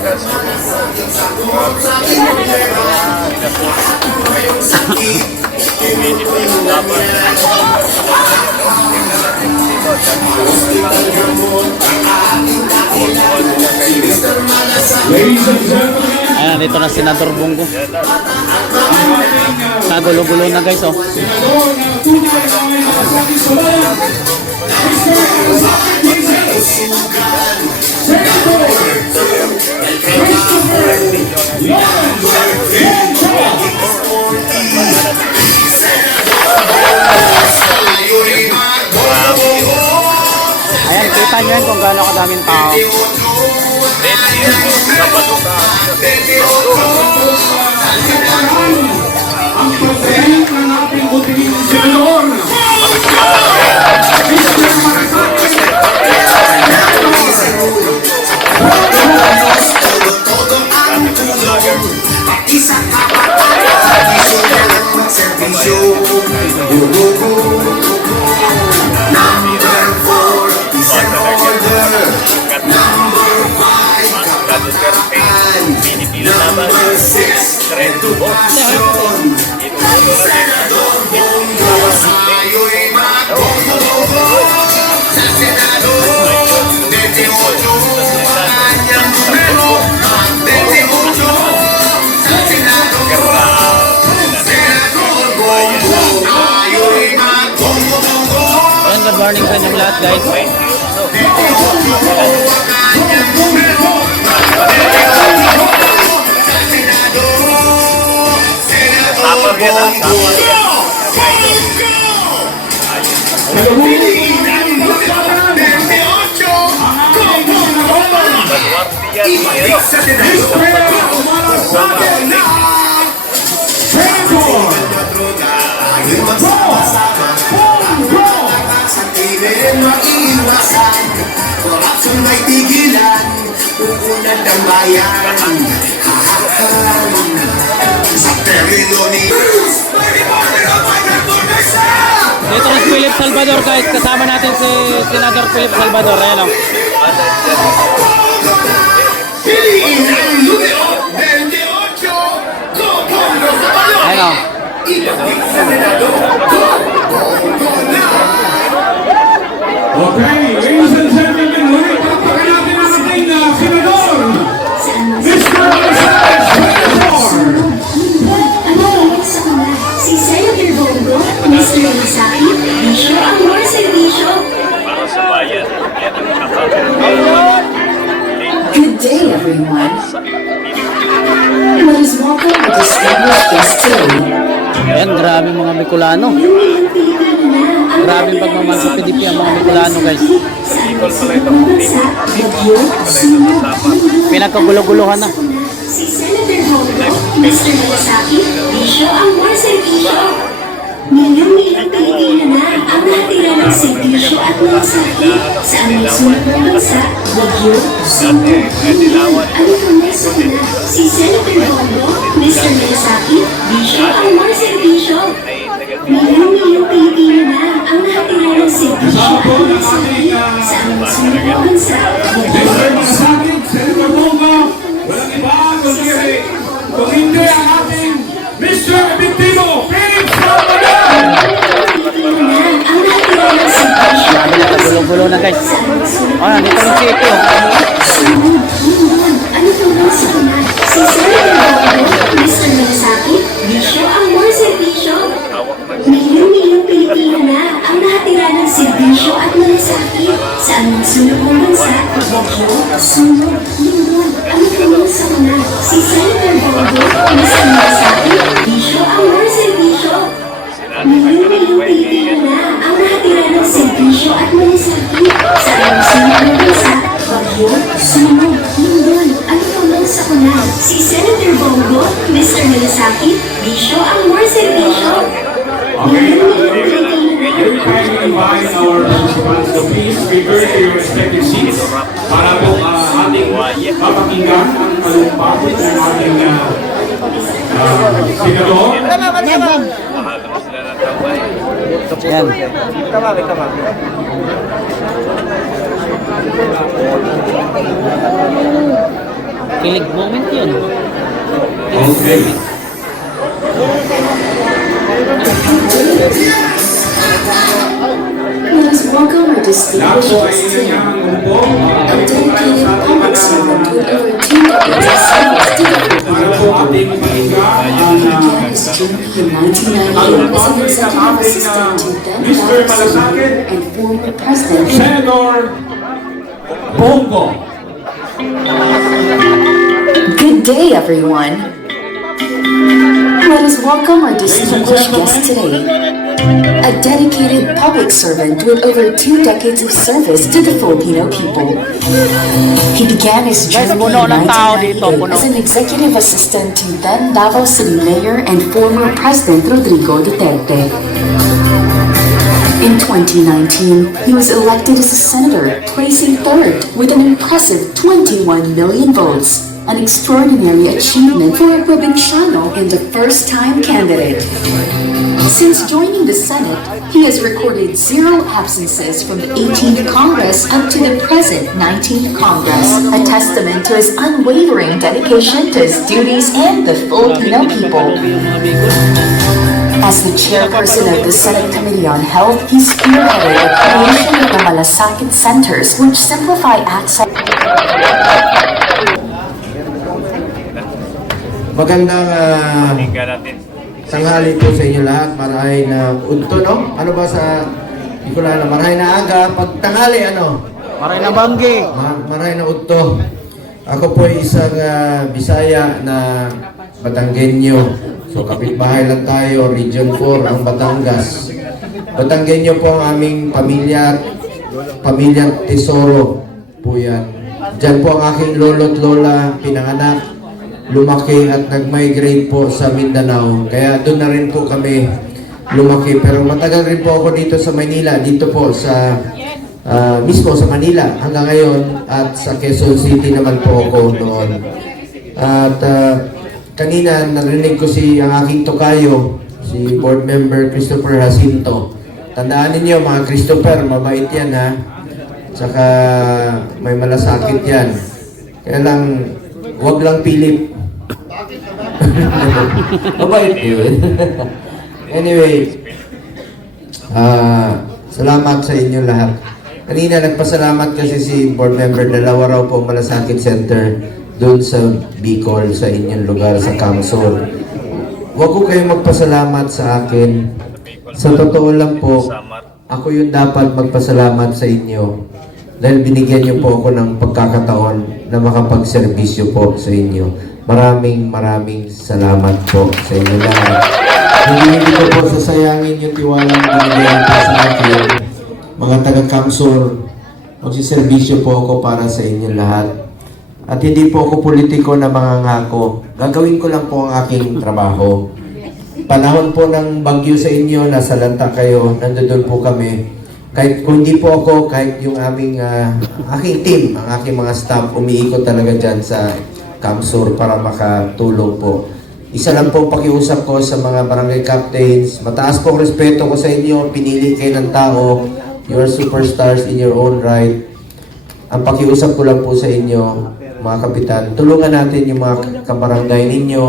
Ayan, dito na Senador Bongo. Nagulo-gulo na guys, oh. Ayan, kita nyo yan kung gaano kadaming tao. Ang president ng ating buting senador, Good morning sa inyong lahat, guys. Maiiwasan, korupsyon may tigilan, pupunan ng bayan. Sa terino ni Dito na si Philip Salvador, guys. Kasama natin si Senador Philip Salvador. Ayan, oh. Ayan, oh. okay, ladies and gentlemen, muli palakpakan natin ang ating senador, Mr. Si Senator Bongo, Mr. Masaki, Bisyo ang mga servisyo. Good day, everyone. Please welcome the distinguished guest today. Ayan, grabe mga Bicolano. Grabe pagmamahal sa PDP ang mga Bicolano, guys. Pinagkagulo-guluhan na. Si Senator Bongo, Mr. Masaki, Bisyo ang mga servisyo. Ngayon ilang Pilipino na ang natira ng servisyo at mga sakit sa aming sunod ng bansa, Bagyo, Sumter, Lindon, Alifonso na. Si Senator Bongo, Mr. Masaki, Bisyo ang mga servisyo. Ngayon ilang Pilipino na ang natira ng servisyo at mga sakit sa aming sunod ng bansa, Bagyo, Masaki, Senator Bongo, walang iba kung hindi ang ating Mr. Epictimo, Philip Salvador! Grabe na, kagulo-gulo na, guys. Oh, nandito rin si Ito. Ano tungkol sa kanan? Si Senator Bongo, Mr. Masaki, Bisyo ang mga servisyo. Milyon-milyong Pilipino na ang nakatira ng serbisyo at malasakit sa aming sunod ng bansa, Bagyo, Sunod, Lindon, ang tungkol sa kanan. Si Senator Bongo, Mr. Masaki, Bisyo ang mga serbisyo. Milyon-milyong Pilipino na ang nakatira ng serbisyo at malasakit sa aming sunod ng bansa, Bagyo, Sunod, Lindon, ang tungkol sa kanan. Si Senator Bongo, Mr. Masaki, Bisyo ang mga serbisyo. Okay, we kindly invite our participants to please return to your respective seats para po ating mapakinggan ang talumpapit ng ating senador. Ayan. Kilig moment yun. Okay. Let us welcome our Lahat distinguished po ay guest here. inanyang grupo. A dedicated public servant with over 2 decades of service to the Para po ating pakinggan ang began his journey in 1998 as an executive assistant to then Mr. Barack Obama Malasakit, and former President Senator Bongo. Good day, everyone. Let us welcome our distinguished guest today, a dedicated public servant with over 2 decades of service to the Filipino people. He began his journey in puno ng tao dito, 1998 puno. as an executive assistant to then Davao City Mayor and former President Rodrigo Duterte. In 2019, he was elected as a senator, placing third with an impressive 21 million votes, an extraordinary achievement for a provinciano and a first-time candidate. Since joining the Senate, he has recorded 0 absences from the 18th Congress up to the present 19th Congress, a testament to his unwavering dedication to his duties and the Filipino people. As the chairperson of the Senate Committee on Health, he spearheaded the creation of the Malasakit Centers, which simplify access. Magandang tanghali po sa inyo lahat. Marahay na udto, no? Ano ba sa Bicolana? Marahay na aga. Pag tanghali, ano? Maray na banggi. Marahay na udto. Ako po ay isang Bisaya na Batanggenyo. So, kapitbahay lang tayo. Region 4, ang Batangas. Batanggenyo po ang aming pamilyang tesoro po yan. Diyan po ang aking lolo't lola pinanganak, lumaki at nag-migrate po sa Mindanao. Kaya doon na rin po kami lumaki. Pero matagal rin po ako dito sa Manila, dito po sa mismo sa Manila hanggang ngayon, at sa Quezon City naman po ako noon. At kanina narinig ko ang aking tokayo, si Board Member Christopher Jacinto. Tandaan ninyo mga Christopher, mabait yan ha. Tsaka may malasakit yan. Kaya lang, wag lang Philip. Mabait yun. Anyway, salamat sa inyo lahat. Kanina nagpasalamat kasi si board member, dalawa raw po Malasakit Center doon sa Bicol, sa inyong lugar, sa Kamsor. Huwag ko kayo magpasalamat sa akin. Sa totoo lang po, ako yung dapat magpasalamat sa inyo dahil binigyan niyo po ako ng pagkakataon na makapagserbisyo po sa inyo. Maraming salamat po sa inyo lahat. Hindi ko po sasayangin yung tiwalang binigyan po sa akin. Mga taga-Kamsor, magsiservisyo po ako para sa inyo lahat. At hindi po ako politiko na mangangako. Gagawin ko lang po ang aking trabaho. Panahon po ng bagyo sa inyo, nasa lanta kayo, nandoon po kami. Kahit kung hindi po ako, kahit yung aking team, ang aking mga staff, umiikot talaga dyan sa Kamsur para makatulong po. Isa lang po pakiusap ko sa mga barangay captains, mataas pong respeto ko sa inyo, pinili kayo ng tao, you are superstars in your own right. Ang pakiusap ko lang po sa inyo, mga kapitan, tulungan natin yung mga kabarangay ninyo,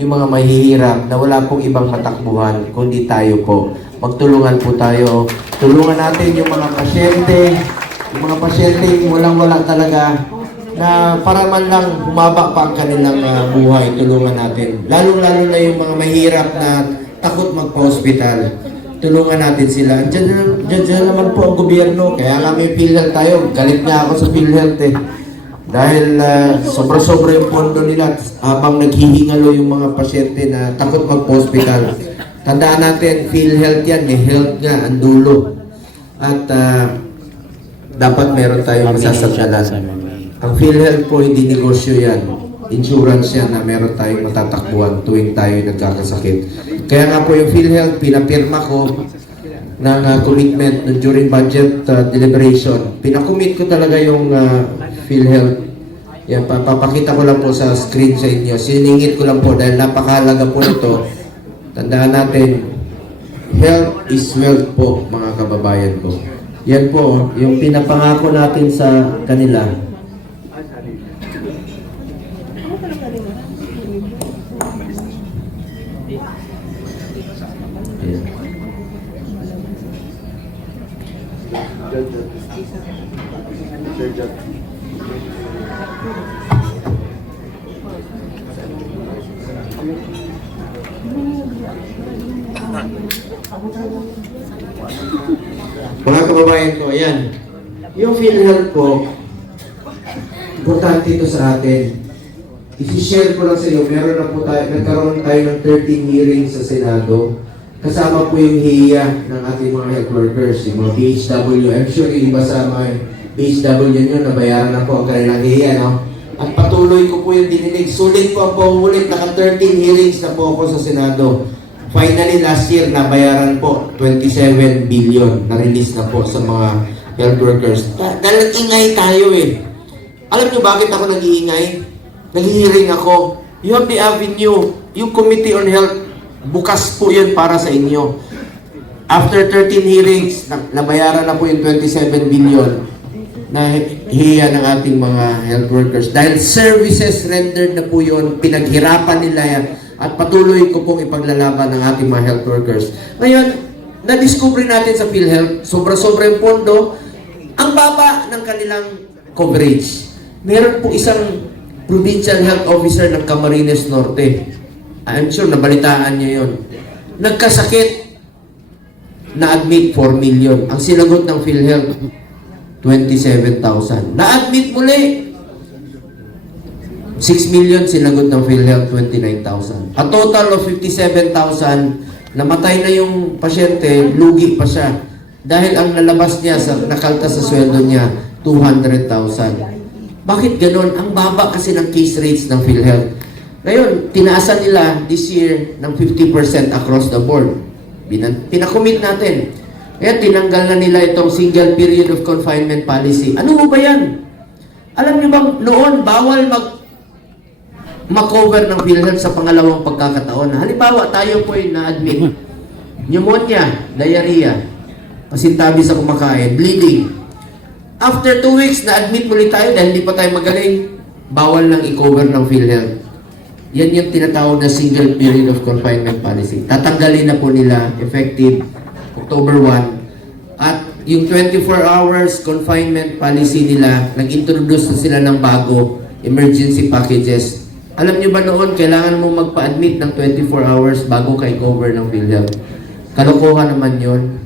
yung mga mahihirap na wala pong ibang matakbuhan, kundi tayo po. Magtulungan po tayo. Tulungan natin yung mga pasyente walang-wala talaga, na para man lang humaba pa ang kanilang buhay. Tulungan natin. Lalo-lalo na yung mga mahirap na takot magpa-hospital. Tulungan natin sila. Diyan naman po ang gobyerno. Kaya nga may PhilHealth tayo. Galit nga ako sa PhilHealth eh. Dahil sobra-sobra yung pondo nila habang naghihingalo yung mga pasyente na takot magpa-hospital. Tandaan natin, PhilHealth yan. May health nga, ang dulo. At dapat meron tayong masasagdalan. Ang PhilHealth po, hindi negosyo yan. Insurance yan na meron tayong matatakbuhan tuwing tayo nagkakasakit. Kaya nga po yung PhilHealth, pinapirma ko ng commitment during budget deliberation. Pinakommit ko talaga yung PhilHealth. Yan, papakita ko lang po sa screen sa inyo. Siningit ko lang po dahil napakahalaga po ito. Tandaan natin, health is wealth po, mga kababayan ko. Yan po, yung pinapangako natin sa kanila. Ayan. Mga kababayan ko, ayan. Yung PhilHealth po, importante ito sa atin. I-share ko lang sa iyo, meron na po tayo, nagkaroon tayo ng 13 hearings sa Senado. Kasama po yung HIA ng ating mga health workers, yung mga BHW. I'm sure yung iba sa mga BHW nyo, nabayaran na po ang kanilang HIA, no? At patuloy ko po yung dininig. Sulit po ang paulit, naka 13 hearings na po ako sa Senado. Finally, last year, nabayaran po 27 billion na release na po sa mga health workers. Dahil ingay tayo eh. Alam niyo bakit ako nag-iingay? Nag-hearing ako. You have the avenue. Yung Committee on Health, bukas po yun para sa inyo. After 13 hearings, nabayaran na po yung 27 billion na hiya ng ating mga health workers. Dahil services rendered na po yun, pinaghirapan nila yan, at patuloy ko pong ipaglalaban ng ating mga health workers. Ngayon, na-discover natin sa PhilHealth, sobra-sobra yung pondo, ang baba ng kanilang coverage. Meron po isang provincial health officer ng Camarines Norte. I'm sure nabalitaan niya yon. Nagkasakit, na-admit 4 million. Ang sinagot ng PhilHealth, 27,000. Na-admit muli, 6 million sinagot ng PhilHealth, 29,000. A total of 57,000, namatay na yung pasyente, lugi pa siya. Dahil ang nalabas niya, nakaltas sa sweldo niya, 200,000. Bakit ganon? Ang baba kasi ng case rates ng PhilHealth. Ngayon, tinaasan nila this year ng 50% across the board. Pinakomit natin. Kaya tinanggal na nila itong single period of confinement policy. Ano ba yan? Alam niyo bang noon, bawal ma-cover ng PhilHealth sa pangalawang pagkakataon. Halimbawa, tayo po ay na-admit. Pneumonia, diarrhea, pasintabi sa kumakain, bleeding. After 2 weeks, na-admit muli tayo dahil hindi pa tayo magaling, bawal nang i-cover ng PhilHealth. Yan yung tinatawag na single period of confinement policy. Tatanggalin na po nila effective October 1. At yung 24 hours confinement policy nila, nag-introduce na sila ng bago, emergency packages. Alam niyo ba noon, kailangan mo magpa-admit ng 24 hours bago ka i-cover ng PhilHealth. Kalokohan naman yon.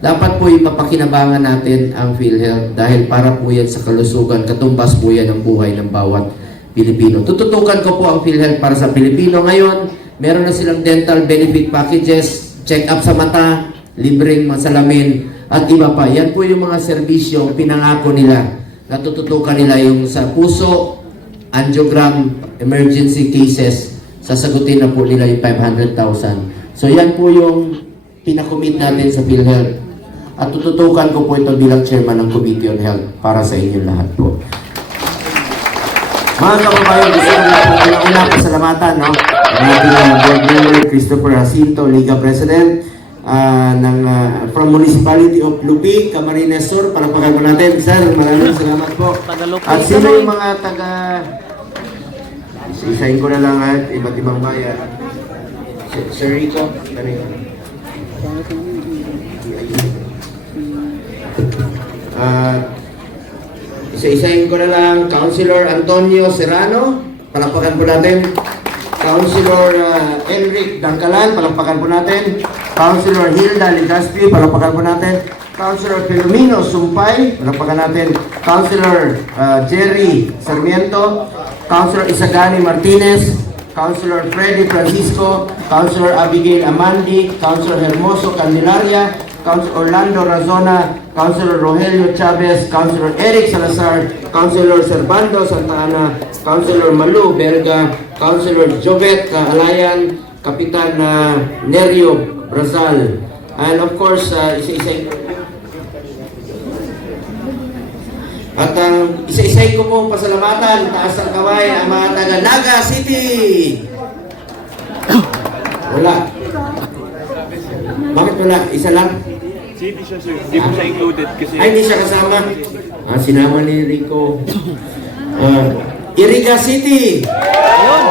Dapat po ipapakinabangan natin ang PhilHealth dahil para po yan sa kalusugan, katumbas po yan ang buhay ng bawat Pilipino. Tututukan ko po ang PhilHealth para sa Pilipino. Ngayon, meron na silang dental benefit packages, check-up sa mata, libreng masalamin, at iba pa. Yan po yung mga serbisyo pinangako nila. Natututukan nila yung sa puso, angiogram, emergency cases, sasagutin na po nila yung 500,000. So yan po yung pinakomit natin sa PhilHealth. At tututukan ko po ito bilang chairman ng Committee on Health para sa inyo lahat po. Mga kababayan, gusto ko na po una pasalamatan, no? Ang ating board member, Christopher Jacinto, Liga President, from Municipality of Lupi, Camarines Sur. Palakpakan po natin. Sir, maraming salamat po. At sino yung mga isahin ko na lang at iba't ibang bayan. Sir Rico, isa-isahin ko na lang, Councilor Antonio Serrano, palakpakan po natin. Councilor Enric Dangkalan, palakpakan po natin. Councilor Hilda Ligaspi, palakpakan po natin. Councilor Filomeno Sumpay, palakpakan natin. Councilor Jerry Sarmiento, Councilor Isagani Martinez, Councilor Freddy Francisco, Councilor Abigail Amandi, Councilor Hermoso Candelaria, Councilor Orlando Razona, Councilor Rogelio Chavez, Councilor Eric Salazar, Councilor Servando Santa Ana, Councilor Malu Berga, Councilor Jovet Alayan, Kapitan Nerio Brazal, and of course, isa-isahin at isa-isahin ko pong pasalamatan, taas ang kamay, ang mga taga Naga City. Wala. Bakit wala? Isa lang? Hindi siya, sir. Hindi po siya included kasi... Ay, hindi siya kasama. Sinama ni Rico. Iriga City. Ayun.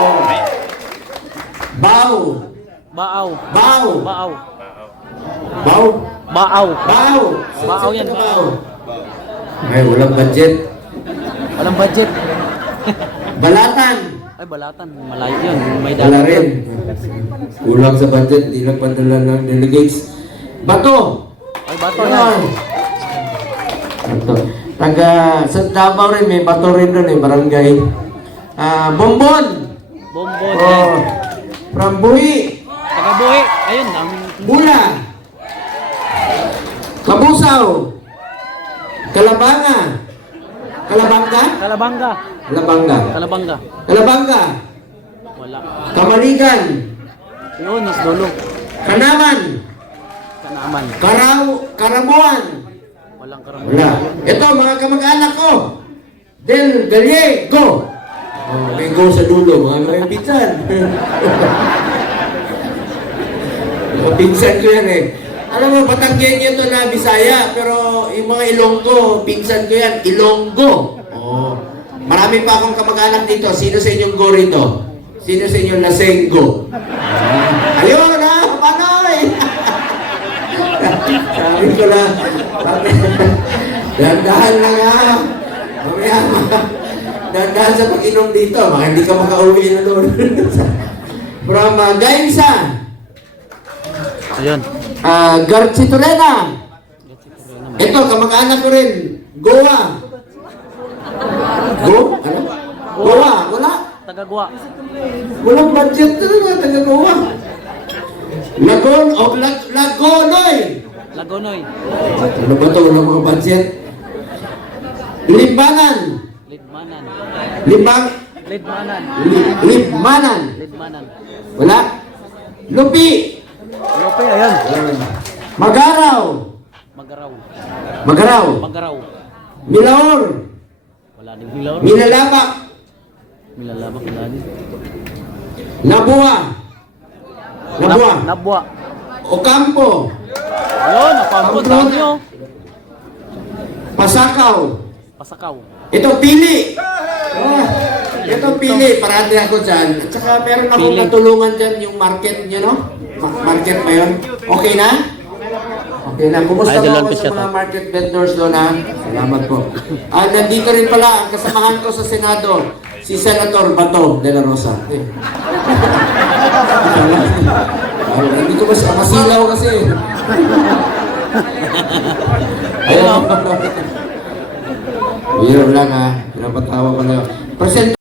Bao. Baaw. Bao. Baaw. Bao. Baaw. Bao. Baaw yan, Bao. Ay, walang budget. Walang budget. Balatan. Ay, Balatan. Malayo yun. May Wala dalawa. rin. Kulang sa budget. Di nagpadala ng delegates. Bato. Ay, Bato yan. Bato. Taga sa Davao rin. May bato rin doon eh. Barangay. Bombon. Bombon. Oh. From Bui. Tagabuhi. Ayun. Ang Bula. Kabusaw. Kalabanga. Kalabanga? Kalabanga. Kalabanga. Kalabanga. Kalabanga. Wala. Kamaligan. Yun, is dulo. Kanaman. Kanaman. Karamuan. Walang karamdaman. Wala. Ito, mga kamag-anak ko. Del Gallego. Oh, may go sa dulo, mga pinsan. Mga pinsan ko yan eh. Alam mo, Batanggenyo to na Bisaya, pero yung mga Ilonggo, pinsan ko yan, Ilonggo. Oh. Marami pa akong kamag-anak dito. Sino sa inyong go rito? Sino sa inyong Lasenggo? Ayun ha, panoy! Sabi ko na, dahan-dahan lang ha. Mamaya, dahan-dahan sa pag-inom dito. Baka hindi ka makauwi na doon. From Gainsa. Ayun. Garchitorena. Ito, kamag-anak ko rin. Goa. Ano? Goa. Wala. Tagagwa. Walang budget talaga. Taga-Goa. Lagonoy. Lagonoy. Ano ba ito? Walang mga budget. Limbanan. Lidmanan. Limbang. Lidmanan. Libmanan. Lidmanan. Wala. Lupi. Lope, ayan. Magaraw. Magaraw. Magaraw. Magaraw. Milaor. Wala din hilaw. Milalabak. Milalabak wala din. Nabua. Nabua. Nabwa. Ocampo. Ayun, napampot lang nyo. Pasakaw. Pasakaw. Ito, pili. Ito, pili. Parati ako dyan. At saka meron akong Pili. natulungan dyan yung market nyo, no? Market ba yun? Okay na? Okay na. Kumusta Idol mo lang ako po sa siya, mga Tad. market vendors doon, ha? Salamat po. Nandito rin pala, ang kasamahan ko sa Senado, si Senator Bato de la Rosa. Hindi ko masilaw kasi. Ayun. Biro lang ha. Pinapatawa ko na yun.